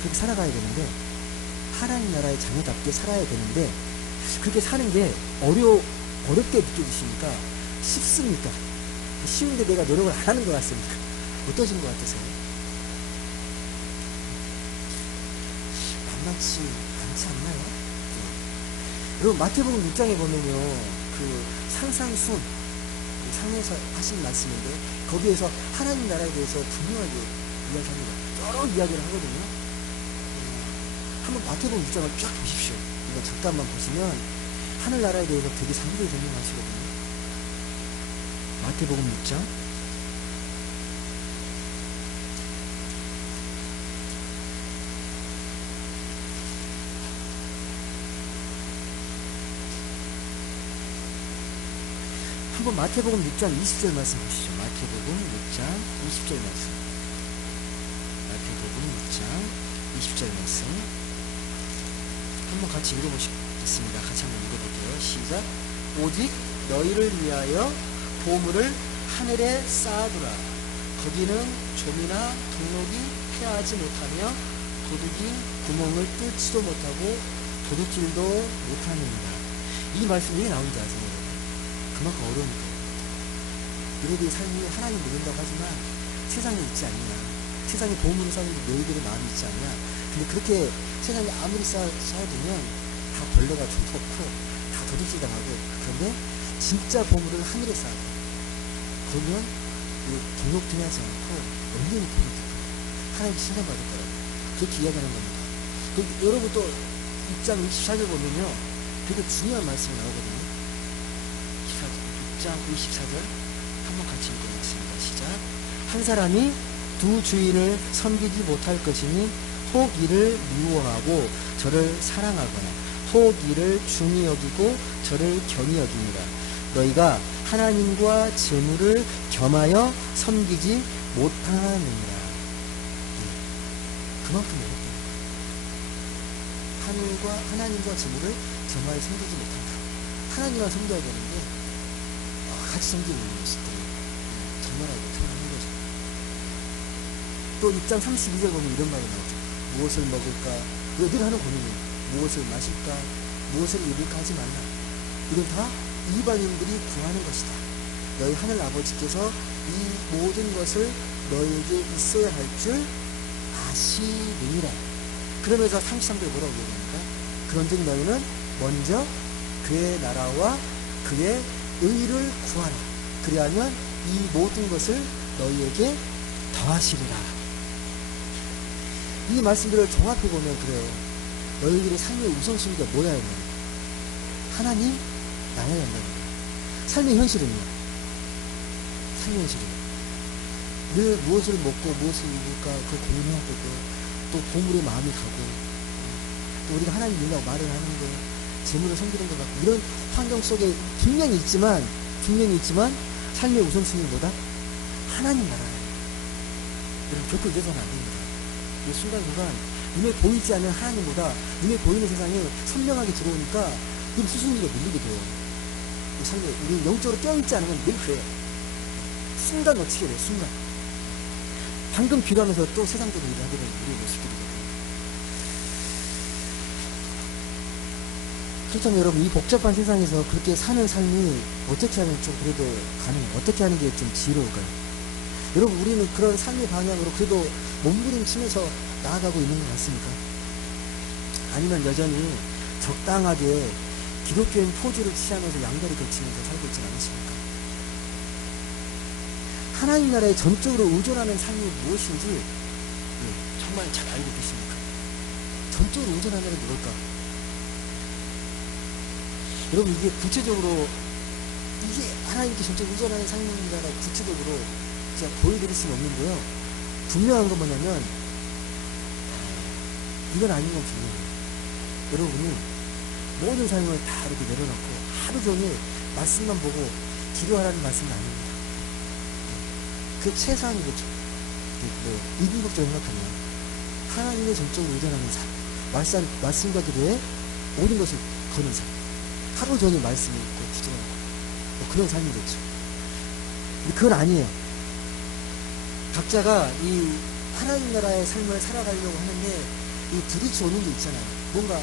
그렇게 살아가야 되는데, 하나님 나라의 자녀답게 살아야 되는데, 그렇게 사는 게 어렵게 느껴지십니까? 쉽습니까? 쉬운데 내가 노력을 안 하는 것 같습니까? 어떠신 것 같으세요? 만만치 않지 않나요? 네. 여러분, 마태복음 6장에 보면요, 그 상상순, 상에서 하신 말씀인데, 거기에서 하나님 나라에 대해서 분명하게 이야기합니다. 여러 이야기를 하거든요. 한번 마태복음 6장을 쫙 보십시오. 이거 잠깐만 보시면 하늘나라에 대해서 되게 상세히 설명하시거든요. 마태복음 6장 한번 마태복음 6장 20절 말씀 보시죠. 마태복음 6장 20절 말씀. 마태복음 6장 20절 말씀. 한번 같이 읽어보시겠습니다. 같이 한번 읽어볼게요. 시작. 오직 너희를 위하여 보물을 하늘에 쌓아두라. 거기는 좀이나 동록이 패하지 못하며 도둑이 구멍을 뚫지도 못하고 도둑질도 못하느니라. 이 말씀이 왜 나온지 아세요? 그만큼 어려운 거예요. 너희들의 삶이 하나님 믿는다고 하지만 세상에 있지 않냐, 세상에 보물을 쌓는데 너희들의 마음이 있지 않냐. 근데 그렇게 세상에 아무리 쌓아두면 다 벌레가 죽고 다 도둑질 당하고, 그런데 진짜 보물을 하늘에 쌓아. 그러면 동력등하지 않고 완전히 복이 될 거예요. 하나님 칭찬받을 거라고 그렇게 이야기하는 겁니다. 여러분 또 6장 24절 보면요, 되게 중요한 말씀이 나오거든요. 6장 24절 한번 같이 읽어보겠습니다. 시작. 한 사람이 두 주인을 섬기지 못할 것이니 혹 이를 미워하고 저를 사랑하거나 혹 이를 중히 여기고 저를 경히 여기니라. 너희가 하나님과 재물을 겸하여 섬기지 못하느니라. 그만큼 어렵다. 하나님과 재물을 겸하여 섬기지 못한다. 하나님과 섬겨야 되는데 같이 섬기는 모습들이 정말하게 태어나는 거죠. 또 6장 32절 보면 이런 말이 나오죠. 무엇을 먹을까? 늘 하는 고민이에요. 무엇을 마실까? 무엇을 입을까 하지 말라. 이건 다 이방인들이 구하는 것이다. 너희 하늘 아버지께서 이 모든 것을 너희에게 있어야 할 줄 아시느니라. 그러면서 33절 뭐라고 얘기합니까? 그런즉 너희는 먼저 그의 나라와 그의 의를 구하라. 그리하면 이 모든 것을 너희에게 더하시리라. 이 말씀들을 종합해 보면 그래요. 너희들의 삶의 우선순위가 뭐야 하면 하나님 나라야 한다는 거예요. 삶의 현실은요. 삶의 현실은 늘 무엇을 먹고 무엇을 입을까 그 고민하고 또 보물의 마음이 가고 또 우리가 하나님 믿는다고 말을 하는 거, 재물을 섬기는 것 같고 이런 환경 속에 분명히 있지만 삶의 우선순위보다 하나님 나라예요. 여러분 결코 잊어서는 안 됩니다. 이 순간순간 눈에 보이지 않는 하나님보다 눈에 보이는 세상이 선명하게 들어오니까 늘 수순위가 밀리게 돼요. 이 삶에 우리 영적으로 깨어있지 않으면 늘 그래요. 순간 어떻게 돼요? 순간. 방금 비교하면서 또 세상적으로 일을 하게 되는 우리의 모습들이거든요. 그렇다면 여러분, 이 복잡한 세상에서 그렇게 사는 삶이 어떻게 하면 좀 그래도 가능해요? 어떻게 하는 게 좀 지혜로울까요? 여러분, 우리는 그런 삶의 방향으로 그래도 몸부림치면서 나아가고 있는 것 같습니까? 아니면 여전히 적당하게 기독교인 포즈를 취하면서 양다리 걸치면서 살고 있지 않으십니까? 하나님 나라에 전적으로 의존하는 삶이 무엇인지 정말 잘 알고 계십니까? 전적으로 의존하는 게 뭘까? 여러분, 이게 구체적으로 이게 하나님께 전적으로 의존하는 삶입니다라고 구체적으로 제가 보여드릴 수는 없는데요. 분명한 건 뭐냐면 이건 아닌 건 분명해요. 여러분이 모든 삶을 다 이렇게 내려놓고 하루 종일 말씀만 보고 기도하라는 말씀은 아닙니다. 그 최상이겠죠. 이분법적으로 생각하면 하나님의 전적으로 의존하는 삶, 말씀과 기도에 모든 것을 거는 삶, 하루 종일 말씀 읽고 기도하고 그런 삶이겠죠. 근데 그건 아니에요. 각자가 이 하나님 나라의 삶을 살아가려고 하는데 이 부딪혀오는 게 있잖아요. 뭔가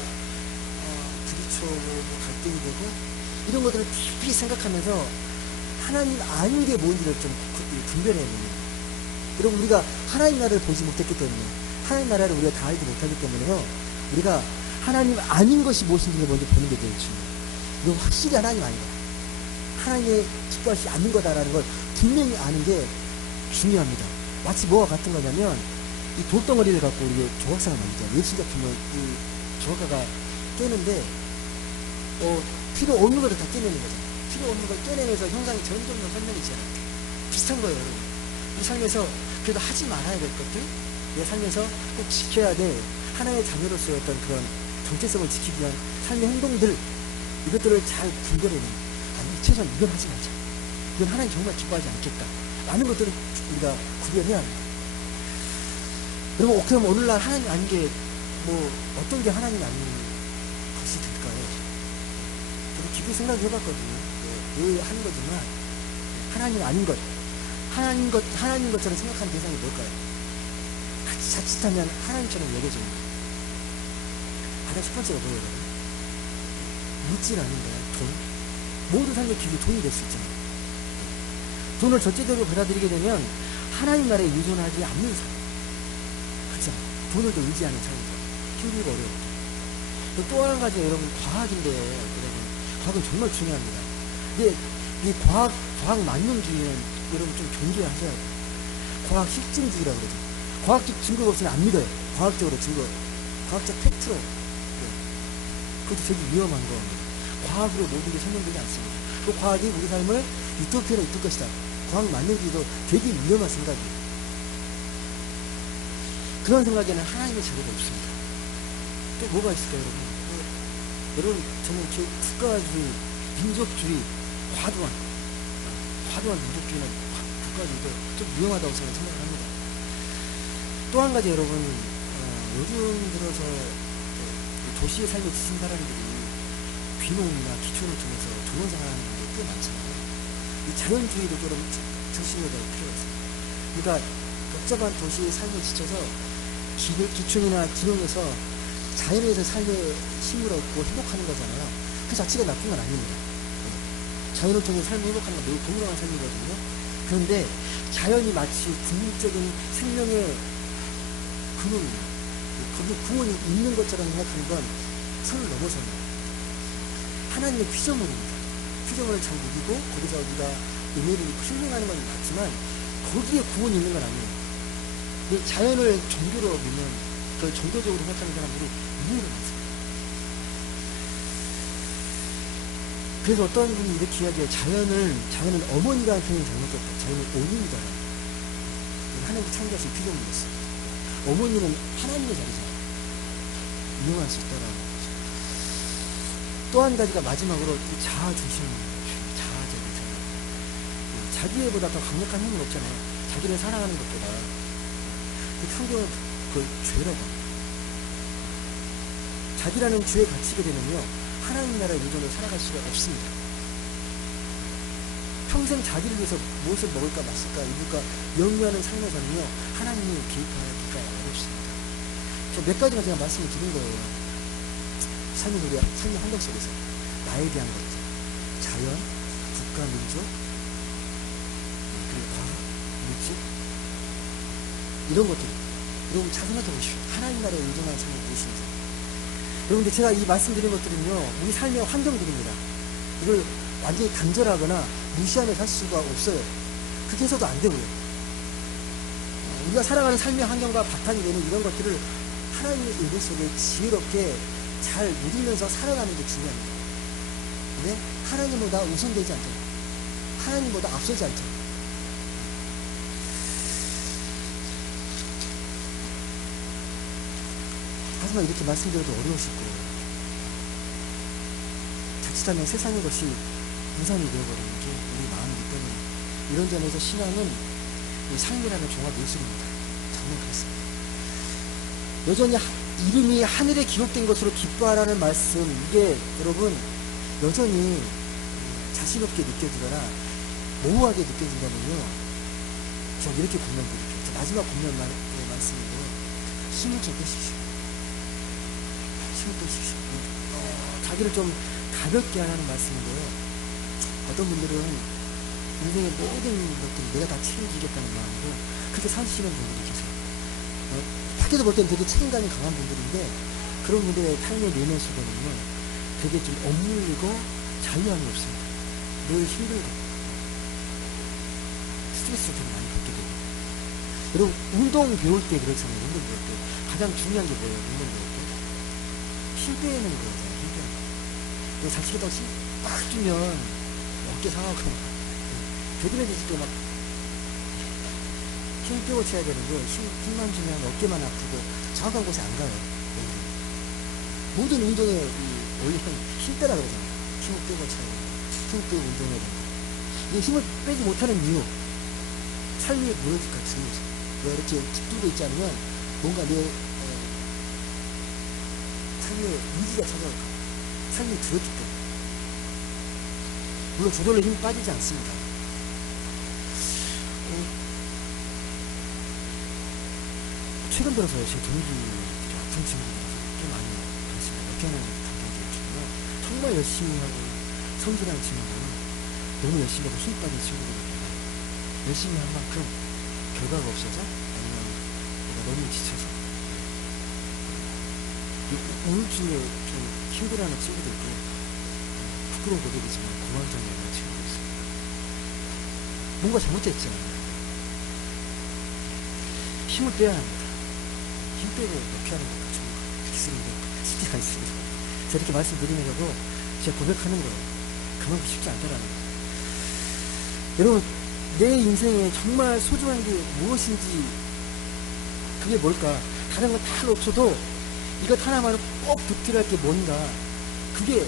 부딪혀오고 갈등이 되고 이런 것들을 깊이 생각하면서 하나님 아닌 게 뭔지를 좀 분별해야 됩니다. 여러분, 우리가 하나님 나라를 보지 못했기 때문에, 하나님 나라를 우리가 다 알지 못하기 때문에요, 우리가 하나님 아닌 것이 무엇인지를 먼저 보는 게 되게 중요해요. 이건 확실히 하나님 아니다, 하나님의 기뻐하시지 않는 거다라는 걸 분명히 아는 게 중요합니다. 마치 뭐가 같은 거냐면 이 돌덩어리를 갖고 우리 조각상을 만들잖아요. 예술 작품을 이 조각가가 깨는데 필요 없는 것을 다 깨내는 거잖아요. 필요 없는 걸 깨내면서 형상이 점점 더 선명해지잖아요. 비슷한 거예요, 여러분. 우리 삶에서 그래도 하지 말아야 될 것들, 내 삶에서 꼭 지켜야 될 하나의 자녀로서의 어떤 그런 정체성을 지키기 위한 삶의 행동들, 이것들을 잘 분별해내는, 아니 최소한 이건 하지 말자, 이건 하나님 정말 기뻐하지 않겠다 라는 것들을 우리가 구별해야 합니다. 여러분, 그럼 오늘날 하나님 아닌 게 어떤 게 하나님 아닌 것이 될까요? 저도 깊이 생각을 해봤거든요. 늘 하는 거지만 하나님 아닌 것, 하나님 것처럼 생각하는 대상이 뭘까요? 자칫하면 하나님처럼 여겨져요. 가장 첫 번째가 뭐예요? 물질 아닌가요? 돈? 모든 삶의 기준이 돈이 될 수 있잖아요. 돈을 절제대로 받아들이게 되면 하나님 나라에 의존하지 않는 삶, 그렇죠? 돈을 더 의지하는 삶이죠. 힘들고 어려워. 또 한 가지, 여러분, 과학인데요. 여러분, 과학은 정말 중요합니다. 근데 이 과학 만능주의는 여러분 좀 경계하셔야 돼요. 과학 실증주의라고 그러죠. 과학적 증거가 없으면 안 믿어요. 과학적 팩트로. 그것도 되게 위험한 거입니다. 과학으로 모든 게 설명되지 않습니다. 그 과학이 우리 삶을 유토피아로 이끌 것이다. 과학 만능주의도 되게 위험한 생각이에요. 그런 생각에는 하나님의 자료가 없습니다. 또 뭐가 있을까요, 여러분? 여러분, 저는 국가주의, 민족주의, 과도한 민족주의나 국가주의도 좀 위험하다고 저는 생각을 합니다. 또 한 가지, 여러분, 요즘 들어서 도시의 삶에 지친 사람들이 귀농이나 기촌을 통해서 좋은 생활하는 게 꽤 많잖아요. 이 자연주의도 좀 조심해야 될 필요가 있습니다. 그러니까 복잡한 도시의 삶에 지쳐서 기촌이나 기농에서 자연에서 삶의 힘을 얻고 행복하는 거잖아요. 그 자체가 나쁜 건 아닙니다. 자연을 통해 삶을 행복하는 건 매우 건강한 삶이거든요. 그런데 자연이 마치 국민적인 생명의 근원입니다. 거기 구원이 있는 것처럼 생각하는 건 선을 넘어섭니다. 하나님의 피조물입니다. 피조물을 잘 누리고 거기서 우리가 은혜를 힐링하는 건 맞지만 거기에 구원이 있는 건 아니에요. 근데 자연을 종교로 믿는, 그걸 종교적으로 생각하는 사람들이 의외로 많습니다. 그래서 어떤 분이 이렇게 이야기해요. 자연은 어머니가 하는 표현이 잘못됐다. 자연은 온입니다. 하나님이 창조하신 피조물이었어요. 어머니는 하나님의 자리잖아요. 이용할 수 있다라는 거죠. 또 한 가지가 마지막으로 자아중심입니다. 자아적이잖아요. 자기애보다 더 강력한 힘은 없잖아요. 자기를 사랑하는 것보다. 성경은 그걸 죄라고 합니다. 자기라는 죄에 갇히게 되면요, 하나님 나라의 의존을 살아갈 수가 없습니다. 평생 자기를 위해서 무엇을 먹을까 마실까 입을까 영위하는 삶에서는요, 하나님이 개입하기가 어렵습니다. 저 몇 가지만 제가 말씀을 드린 거예요. 삶의 환경 속에서 나에 대한 것들, 자연, 국가, 민족, 그리고 과학, 물질, 이런 것들, 여러분 잘 생각해 보십시오. 하나님 나라에 의존하는 삶을 무엇인지. 여러분들 제가 이 말씀드린 것들은요, 우리 삶의 환경들입니다. 이걸 완전히 단절하거나 무시하며 살 수가 없어요. 그렇게 해서도 안 되고요. 우리가 살아가는 삶의 환경과 바탕이 되는 이런 것들을 하나님의 은혜 속에 지혜롭게 잘 누리면서 살아가는 게 중요합니다. 근데 하나님보다 우선되지 않죠. 하나님보다 앞서지 않죠. 하지만 이렇게 말씀드려도 어려우실 거예요. 자칫하면 세상의 것이 우상이 되어버리는 게 우리 마음이기 때문에 이런 점에서 신앙은 삶이라는 종합 예술입니다. 정말 그렇습니다. 여전히 이름이 하늘에 기록된 것으로 기뻐하라는 말씀, 이게 여러분 여전히 자신 없게 느껴지거나 모호하게 느껴진다면요, 전 이렇게 권면드릴게요. 마지막 권면 말씀인데 힘을 좀 빼십시오. 힘을 빼십시오. 자기를 좀 가볍게 하라는 말씀인데요, 어떤 분들은 인생의 모든 것들을 내가 다 책임지겠다는 마음으로 그렇게 사시는 분들이 계세요. 밖에서 볼 때는 되게 책임감이 강한 분들인데 그런 분들의 삶의 내면 속에는요, 되게 좀 억눌리고 자유함이 없습니다. 늘 힘들고 스트레스를 되게 많이 받게 되고. 여러분 운동 배울 때 그렇잖아요. 운동 배울 때 가장 중요한 게 뭐예요? 운동 배울 때 힘 빼는 거잖아요. 힘 빼는 거. 잘 치겠다고 빡 주면 어깨 상하고 되그레질 때 막 힘 빼고 쳐야 되는데 힘만 주면 어깨만 아프고 정확한 곳에 안 가요. 모든 운동에 원래 힘 빼라 그러잖아요. 힘을 빼고 쳐야 된다. 힘을 빼고 운동해야 된다. 이 힘을 빼지 못하는 이유, 삶이 무너질까 두려워서. 내가 이렇게 붙들고 있지 않으면 뭔가 내 삶의 의지가 찾아올까. 삶이 두렵기 때문에. 물론 저절로 힘이 빠지지 않습니다. 최근 들어서요, 제 동기 아픈 친구들이 꽤 많이 많습니다. 역행을 담당하는 친구가 정말 열심히 하고 성실한 친구들은 너무 열심히 하고 힘 빠진 친구들입니다. 열심히 한 만큼 결과가 없어서, 아니면 내가 너무 지쳐서 우울증에 좀 힘들어하는 친구들도 부끄러운 고백이지만 공황장애 있는 친구도 있습니다. 뭔가 잘못됐죠. 힘을 빼야 합니다. 힘 빼고 어떻게 하는 것도 좀 기술인데 쉽지 않습니다. 제가 이렇게 말씀드리면서도 제가 고백하는 거예요. 그만큼 쉽지 않다라는 거예요. 여러분, 내 인생에 정말 소중한 게 무엇인지, 그게 뭘까? 다른 건 다 놓쳐도 이것 하나만은 꼭 붙들어야 할 게 뭔가, 그게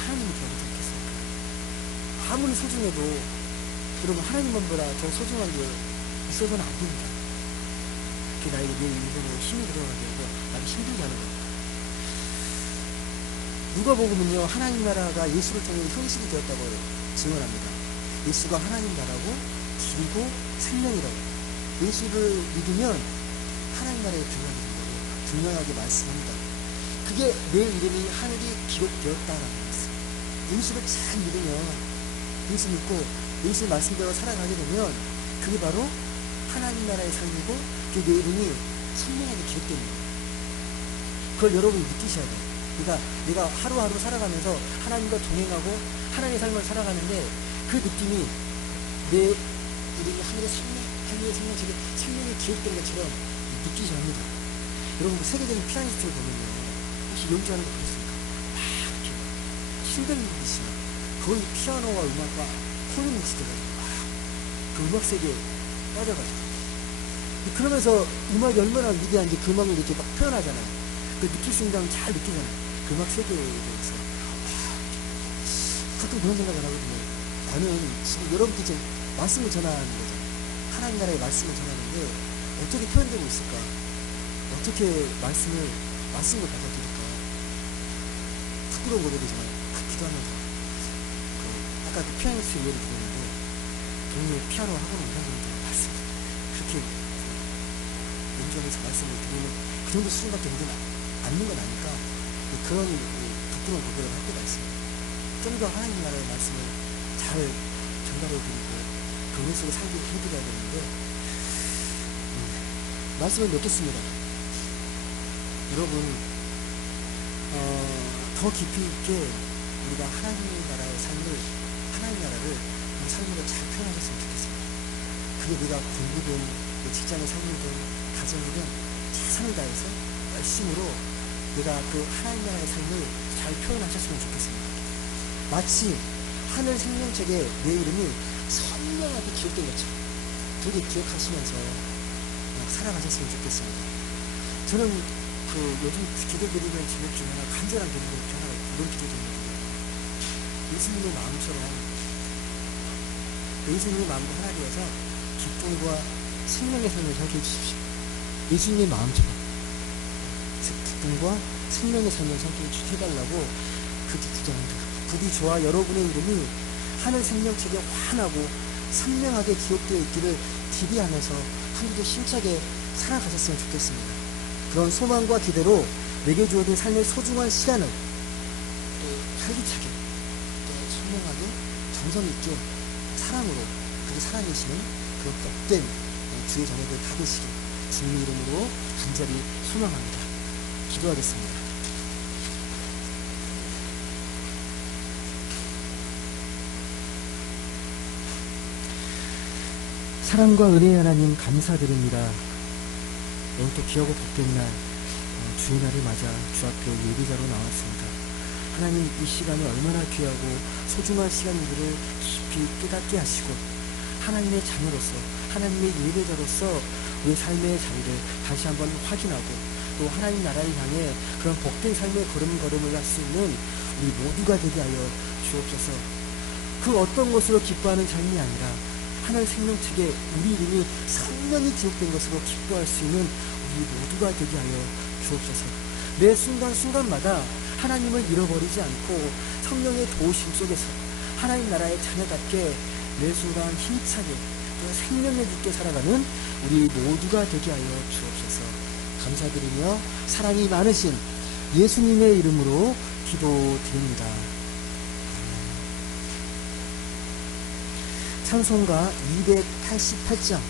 하나님이 되어야 되지 않겠습니까? 아무리 소중해도 여러분 하나님만보다 더 소중한 게 있어서는 안 됩니다. 그게 나에게 내 인생에 힘이 들어가게 되고 나를 힘들게 하는 겁니다. 누가복음은요, 하나님 나라가 예수를 통해 현실이 되었다고 증언합니다. 예수가 하나님 나라고 길고 생명이라고. 예수를 믿으면 하나님 나라에 들어가게 된다고 분명하게 말씀합니다. 그게 내 이름이 하늘이 기록되었다라는 말씀. 예수를 잘 믿으면, 예수 믿고 예수 말씀대로 살아가게 되면 그게 바로 하나님 나라의 삶이고, 그 내 이름이 선명하게 기록됩니다. 그걸 여러분이 느끼셔야 돼요. 그러니까 내가 하루하루 살아가면서 하나님과 동행하고 하나님의 삶을 살아가는데 그 느낌이 내 이름이 하늘의 생명책에 생명이 기록된 것처럼 느끼셔야 합니다. 여러분 세계적인 피아니스트를 보면요, 혹시 연주하는 거 보셨습니까? 막 이렇게 힘들듯이 거의 피아노와 음악과 혼을 뭉치더라고요. 그 음악 세계에 빠져가지고. 그러면서 음악이 얼마나 위대한지 그 음악을 이렇게 막 표현하잖아요. 그 느낄 수 있는 사람은 잘 느끼잖아요. 그 음악 세계에 대해서. 가끔 그런 생각을 하거든요. 나는 지금 여러분께 이제 말씀을 전하는 거잖아요. 하나님 나라의 말씀을 전하는데 어떻게 표현되고 있을까? 어떻게 말씀을 받아들일까? 부끄러운 고백이지만 기도하면서 아까 그 피아니스트 예를 들었는데 동네 피아노 학원 온 사람들 말씀 그렇게 연주하면서 말씀을 드리는 그 정도 수준밖에 되지 않는 건 아니까 그런 부끄러운 고백을 할 때가 있습니다. 좀 더 하나님 나라의 말씀을 잘 전달해드리고 그 은혜 속에 살게 해드려야 되는데 말씀을 맺겠습니다. 여러분 더 깊이 있게 우리가 하나님 나라의 삶을 하나님 나라를 우리 삶으로 잘 표현하셨으면 좋겠습니다. 그게 내가 공부든 직장의 삶이든 가정이든 최선을 다해서 열심으로 내가 그 하나님 나라의 삶을 잘 표현하셨으면 좋겠습니다. 마치 하늘 생명책에 내 이름이 선명하게 기록된 것처럼 그렇게 기억하시면서 살아가셨으면 좋겠습니다. 저는 그 요즘 기도드리는 제목 중에 하나, 간절한 기도 중에 하나가 이런 기도 제목이에요. 예수님의 마음처럼 예수님의 마음과 하나 되어서 기쁨과 생명의 삶을 살게 해주십시오. 예수님의 마음처럼 기쁨과 생명의 삶을 살게 해달라고 그 기도합니다. 부디 저와 여러분의 이름이 하늘 생명책에 환하고 선명하게 기록되어 있기를 기대하면서 한국에 힘차게 살아가셨으면 좋겠습니다. 그런 소망과 기대로 내게 주어진 삶의 소중한 시간을 또 활기차게 또 선명하게 정성 있게 사랑으로 그게 살아계시는 그런 복된 주의 자녀들 다 되시길 주님의 이름으로 간절히 소망합니다. 기도하겠습니다. 사랑과 은혜의 하나님 감사드립니다. 오늘 또 귀하고 복된 날 주의 날을 맞아 주 앞에 예배자로 나왔습니다. 하나님 이 시간이 얼마나 귀하고 소중한 시간인지를 깊이 깨닫게 하시고 하나님의 자녀로서 하나님의 예배자로서 우리 삶의 자리를 다시 한번 확인하고 또 하나님 나라를 향해 그런 복된 삶의 걸음걸음을 할 수 있는 우리 모두가 되게 하여 주옵소서. 그 어떤 것으로 기뻐하는 삶이 아니라 하늘 생명책에 우리 이름이 선명히 기록된 것으로 기뻐할 수 있는 우리 모두가 되게 하여 주옵소서. 매 순간순간마다 하나님을 잃어버리지 않고 성령의 도우심 속에서 하나님 나라의 자녀답게 매 순간 힘차게 또 생명력 있게 살아가는 우리 모두가 되게 하여 주옵소서. 감사드리며 사랑이 많으신 예수님의 이름으로 기도드립니다. 찬송가 288장